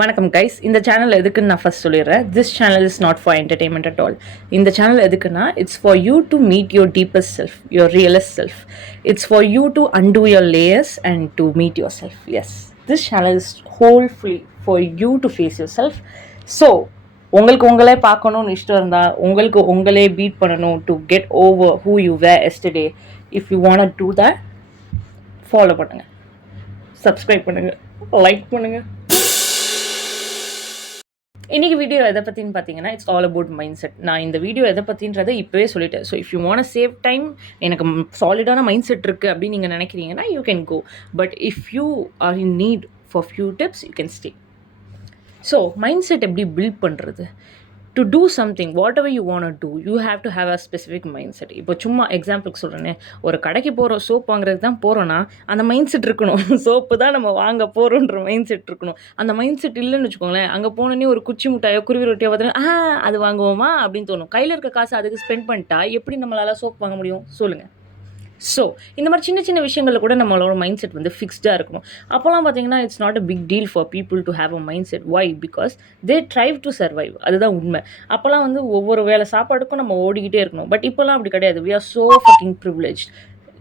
வணக்கம் கைஸ். இந்த சேனல் எதுக்குன்னு நான் ஃபர்ஸ்ட் சொல்லிடுறேன். This channel is not for entertainment at all. இந்த சேனல் எதுக்குன்னா it's for you to meet your deepest self, your realest self. It's for you to undo your layers and to meet yourself. Yes, this channel is wholly for you to face yourself. So உங்களுக்கு உங்களே பார்க்கணும்னு இஷ்டம் இருந்தால், உங்களுக்கு உங்களே beat பண்ணணும் to get over who you were yesterday. If you want to that, follow பண்ணுங்கள், subscribe பண்ணுங்கள், லைக் பண்ணுங்கள். இன்றைக்கி வீடியோ எதை பற்றின்னு பார்த்தீங்கன்னா, it's all about mind set. நான் இந்த வீடியோ எதை பற்றின்றதை இப்போவே சொல்லிட்டேன். So if you want save time, எனக்கு சாலிடான மைண்ட் செட் இருக்குது அப்படின்னு நீங்கள் நினைக்கிறீங்கன்னா you can go. But if you are in need for few tips, you can stay. So mind set எப்படி பில்ட் பண்ணுறது? To do something, whatever you want to, you have to have a specific mind set. இப்போ சும்மா எக்ஸாம்பிளுக்கு சொல்கிறேன்னே, ஒரு கடைக்கு போகிறோம், soap வாங்குறது தான் போகிறோன்னா அந்த மைண்ட் செட் இருக்கணும். சோப்பு தான் நம்ம வாங்க போகிறோன்ற மைண்ட் செட் இருக்கணும். அந்த மைண்ட் செட் இல்லைன்னு வச்சுக்கோங்களேன், அங்கே போனோன்னே ஒரு குச்சி முட்டாயோ குருவி ரொட்டியோ பார்த்தீங்கன்னா அது வாங்குவோமா அப்படின்னு தோணும். கையில் இருக்க காசு அதுக்கு ஸ்பெண்ட் பண்ணிட்டா எப்படி நம்மளால் சோப் வாங்க முடியும் சொல்லுங்கள்? ஸோ இந்த மாதிரி சின்ன சின்ன விஷயங்களில் கூட நம்மளோட மைண்ட் செட் வந்து ஃபிக்ஸ்டாக இருக்கணும். அப்போலாம் பார்த்தீங்கன்னா it's not a big deal for people to have a mind set. Why? Because they strive to survive. அதுதான் உண்மை. அப்போலாம் வந்து ஒவ்வொரு வேளை சாப்பாடுக்கும் நம்ம ஓடிக்கிட்டே இருக்கணும். பட் இப்போலாம் அப்படி கிடையாது. We are so fucking privilege.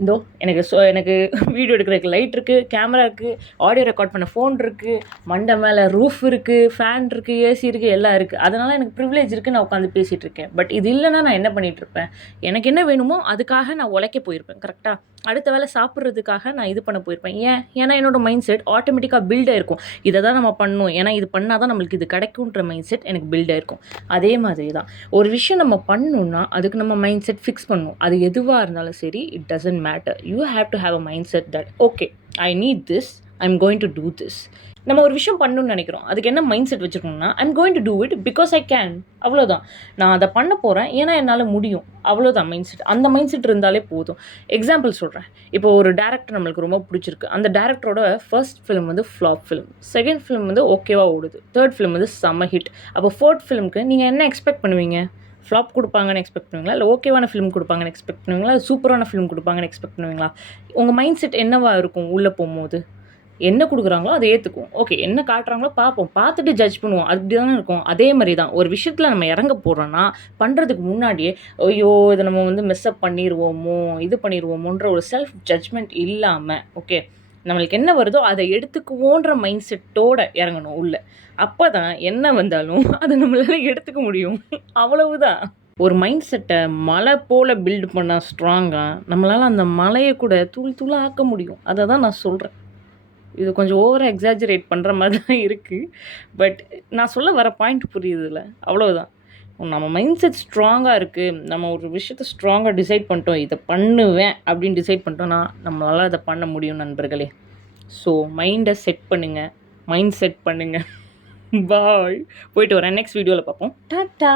இதோ எனக்கு வீடியோ எடுக்கிறதுக்கு லைட் இருக்குது, கேமரா இருக்குது, ஆடியோ ரெக்கார்ட் பண்ண ஃபோன் இருக்குது, மண்டை மேலே ரூஃப் இருக்குது, ஃபேன் இருக்குது, ஏசி இருக்குது, எல்லாம் இருக்குது. அதனால் எனக்கு ப்ரிவிலேஜ் இருக்குது, நான் உட்காந்து பேசிகிட்டு இருக்கேன். பட் இது இல்லைன்னா நான் என்ன பண்ணிகிட்ருப்பேன்? எனக்கு என்ன வேணுமோ அதுக்காக நான் உழைக்க போயிருப்பேன். கரெக்டாக அடுத்த வேலை சாப்பிட்றதுக்காக நான் இது பண்ண போயிருப்பேன். ஏன்னா என்னோடய மைண்ட் செட் ஆட்டோமேட்டிக்காக பில்ட் ஆகிருக்கும். இதை தான் நம்ம பண்ணணும், ஏன்னா இது பண்ணால் தான் நம்மளுக்கு இது கிடைக்குன்ற மைண்ட் செட் எனக்கு பில்ட் ஆகிருக்கும். அதே மாதிரி தான் ஒரு விஷயம் நம்ம பண்ணணுன்னா அதுக்கு நம்ம மைண்ட் செட் ஃபிக்ஸ் பண்ணணும். அது எதுவாக இருந்தாலும் சரி, it doesn't matter. You have to have a mindset that okay, I need this, I'm going to do this. நம்ம ஒரு விஷயம் பண்ணணும்னு நினைக்கிறோம், அதுக்கு என்ன மைண்ட் செட் வச்சுருக்கோம்னா, I'm going to do it because I can. அவ்வளோதான். நான் அதை பண்ண போகிறேன் ஏன்னா என்னால் முடியும். அவ்வளோதான் மைண்ட் செட். அந்த மைண்ட் செட் இருந்தாலே போதும். எக்ஸாம்பிள் சொல்கிறேன். இப்போ ஒரு டேரக்டர் நம்மளுக்கு ரொம்ப பிடிச்சிருக்கு. அந்த டேரக்டரோட ஃபர்ஸ்ட் ஃபிலிம் வந்து ஃப்ளாப் ஃபிலிம், செகண்ட் ஃபிலிம் வந்து ஓகேவாக ஓடுது, தேர்ட் ஃபிலிம் வந்து செம்ம ஹிட். அப்போ ஃபோர்த் ஃபிலிமுக்கு நீங்கள் என்ன எக்ஸ்பெக்ட் பண்ணுவீங்க? ஃப்ளாப் கொடுப்பாங்கன்னு எக்ஸ்பெக்ட் பண்ணுவீங்களா? இல்லை ஓகேவான ஃபிலிம் கொடுப்பாங்கன்னு எக்ஸ்பெக்ட் பண்ணுவீங்களா? இல்லை சூப்பரான ஃபிலிம் கொடுப்பாங்கன்னு எக்ஸ்பெக்ட் பண்ணுவீங்களா? உங்கள் மைண்ட் செட் என்னவாக இருக்கும்? உள்ளே போகும்போது என்ன கொடுக்குறாங்களோ அதை ஏற்றுக்கும். ஓகே, என்ன காட்டுறாங்களோ பார்ப்போம், பார்த்துட்டு ஜட்ஜ் பண்ணுவோம். அப்படி தானே இருக்கும். அதே மாதிரி தான் ஒரு விஷயத்தில் நம்ம இறங்க போகிறோன்னா பண்ணுறதுக்கு முன்னாடியே ஐயோ இதை நம்ம வந்து மெஸ்அப் பண்ணிடுவோமோ, இது பண்ணிடுவோமோன்ற ஒரு செல்ஃப் ஜட்ஜ்மெண்ட் இல்லாமல், ஓகே நம்மளுக்கு என்ன வருதோ அதை எடுத்துக்குவோன்ற மைண்ட் செட்டோடு இறங்கணும் உள்ளே. அப்போ தான் என்ன வந்தாலும் அதை நம்மளால் எடுத்துக்க முடியும். அவ்வளவுதான். ஒரு மைண்ட் செட்டை மலை போல் பில்டு பண்ணால் ஸ்ட்ராங்காக நம்மளால் அந்த மலையை கூட தூள் தூளாக ஆக்க முடியும். அதை தான் நான் சொல்கிறேன். இது கொஞ்சம் ஓவராக எக்ஸாஜரேட் பண்ணுற மாதிரி தான் இருக்குது. பட் நான் சொல்ல வர பாயிண்ட் புரியுதுல்ல? அவ்வளோதான். நம்ம மைண்ட் செட் ஸ்ட்ராங்காக இருக்குது, நம்ம ஒரு விஷயத்தை ஸ்ட்ராங்காக டிசைட் பண்ணிட்டோம், இதை பண்ணுவேன் அப்படின்னு டிசைட் பண்ணிட்டோன்னா நம்மளால் அதை பண்ண முடியும் நண்பர்களே. ஸோ மைண்டை செட் பண்ணுங்கள், மைண்ட் செட் பண்ணுங்கள். பாய். போயிட்டு வரேன். நெக்ஸ்ட் வீடியோவில் பார்ப்போம். டாட்டா.